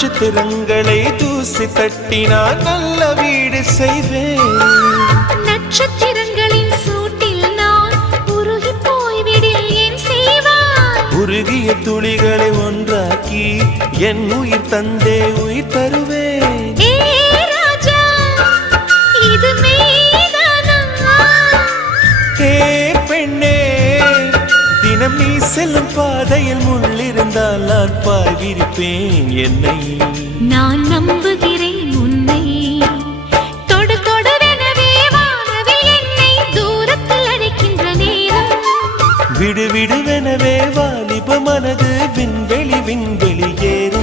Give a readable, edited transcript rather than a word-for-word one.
நட்சத்திரங்களை தூசி தட்டினால் நல்ல வீடு செய்வேன். நட்சத்திரங்களின் சூட்டில் நான் உருகி போய்விடில் ஏன் செய்வாய்? உருகிய துளிகளை ஒன்றாக்கி என் உயிர் தந்தே உயிர் தருவேன். ஏ ராஜா, இது மெய்தானா? ஏ பெண்ணே, தினம் நீ செல்லும் பாதையில் முள்ளிருந்தால் நான் பாய் விரிப்பேன் என்னை. நான் நம்புகிறேன் உன்னை. தொடு தொடுவெனவே வானவில் என்னை தூரத்தில் அழைக்கின்ற நேரம். விடு விடுவெனவே வாலிப மனது விண்வெளி விண்வெளி ஏற